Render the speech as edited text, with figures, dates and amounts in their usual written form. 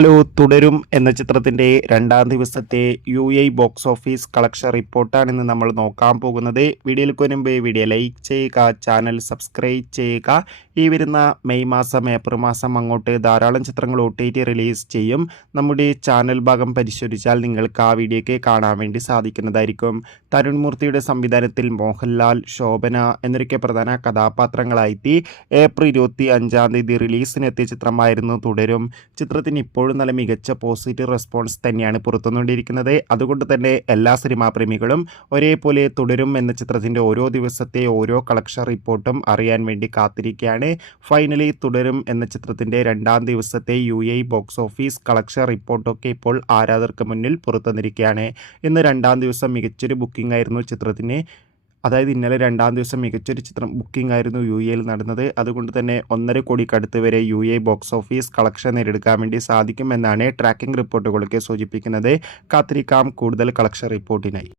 Hello തുടരും എന്ന ചിത്രത്തിൻ്റെ രണ്ടാം ദിവസത്തെ ബോക്സ് ഓഫീസ് കളക്ഷൻ റിപ്പോർട്ടാണ് ഇന്ന് നമ്മൾ നോക്കാൻ പോകുന്നത്. വീഡിയോയിലേക്ക് മുൻപ് വീഡിയോ ലൈക്ക് ചെയ്യുക, ചാനൽ സബ്സ്ക്രൈബ് ചെയ്യുക. ഈ വരുന്ന മെയ് മാസം ഏപ്രിൽ മാസം അങ്ങോട്ട് ധാരാളം ചിത്രങ്ങൾ OTT റിലീസ് ചെയ്യും. നമ്മുടെ ചാനൽ ഭാഗം പരിശോധിച്ചാൽ നിങ്ങൾക്ക് ആ വീഡിയോയ്ക്ക് കാണാൻ വേണ്ടി സാധിക്കുന്നതായിരിക്കും. തരുൺ മൂർത്തിയുടെ സംവിധാനത്തിൽ മോഹൻലാൽ, ശോഭന എന്നൊക്കെ പ്രധാന കഥാപാത്രങ്ങളായി ഏപ്രിൽ 25 റിലീസിനെത്തിയ ചിത്രമായിരുന്നു തുടരും. ചിത്രത്തിന് ഇപ്പോൾ നല്ല മികച്ച പോസിറ്റീവ് റെസ്പോൺസ് തന്നെയാണ് പുറത്തുകൊണ്ടിരിക്കുന്നത്. അതുകൊണ്ട് തന്നെ എല്ലാ സിനിമാ പ്രേമികളും ഒരേപോലെ തുടരും എന്ന ചിത്രത്തിൻ്റെ ഓരോ ദിവസത്തെ ഓരോ കളക്ഷൻ റിപ്പോർട്ടും അറിയാൻ വേണ്ടി കാത്തിരിക്കുകയാണ്. ഫൈനലി തുടരും എന്ന ചിത്രത്തിൻ്റെ രണ്ടാം ദിവസത്തെ ബോക്സ് ഓഫീസ് കളക്ഷൻ റിപ്പോർട്ടൊക്കെ ഇപ്പോൾ ആരാധകർക്ക് മുന്നിൽ പുറത്തുവന്നിരിക്കുകയാണ്. ഇന്ന് രണ്ടാം ദിവസം മികച്ചൊരു ബുക്കിംഗ് ആയിരുന്നു ചിത്രത്തിന്. അതായത് ഇന്നലെ രണ്ടാം ദിവസം മികച്ചൊരു ചിത്രം ബുക്കിംഗ് ആയിരുന്നു UAEയിൽ നടന്നത്. അതുകൊണ്ട് തന്നെ 1.5 കോടിക്കടുത്ത് വരെ ബോക്സ് ഓഫീസ് കളക്ഷൻ നേടിയെടുക്കാൻ വേണ്ടി സാധിക്കുമെന്നാണ് ട്രാക്കിംഗ് റിപ്പോർട്ടുകളൊക്കെ സൂചിപ്പിക്കുന്നത്. കാത്തിരിക്കാം കൂടുതൽ കളക്ഷൻ റിപ്പോർട്ടിനായി.